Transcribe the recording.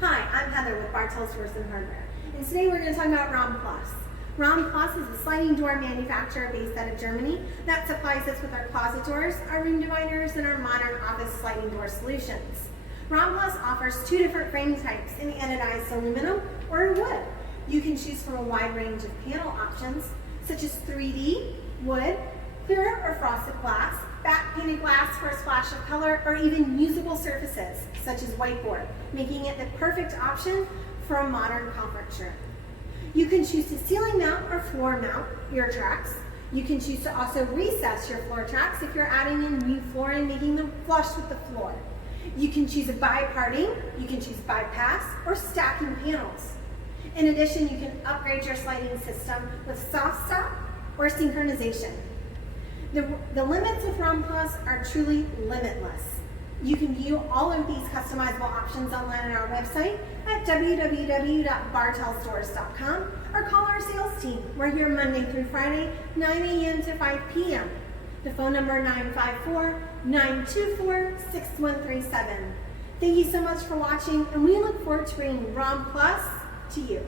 Hi, I'm Heather with Bartels Doors and Hardware, and today we're going to talk about Raumplus. Raumplus is a sliding door manufacturer based out of Germany that supplies us with our closet doors, our room dividers, and our modern office sliding door solutions. Raumplus offers two different frame types in anodized aluminum or in wood. You can choose from a wide range of panel options such as 3D, wood, clear or frosted glass, back painted glass for a splash of color, or even usable surfaces such as whiteboard, making it the perfect option for a modern conference room. You can choose to ceiling mount or floor mount your tracks. You can choose to also recess your floor tracks if you're adding in new flooring, making them flush with the floor. You can choose a bi-parting, you can choose bypass, or stacking panels. In addition, you can upgrade your sliding system with soft stop or synchronization. The limits of Raumplus are truly limitless. You can view all of these customizable options online on our website at www.bartelsdoors.com or call our sales team. We're here Monday through Friday, 9 a.m. to 5 p.m. The phone number 954-924-6137. Thank you so much for watching, and we look forward to bringing Raumplus to you.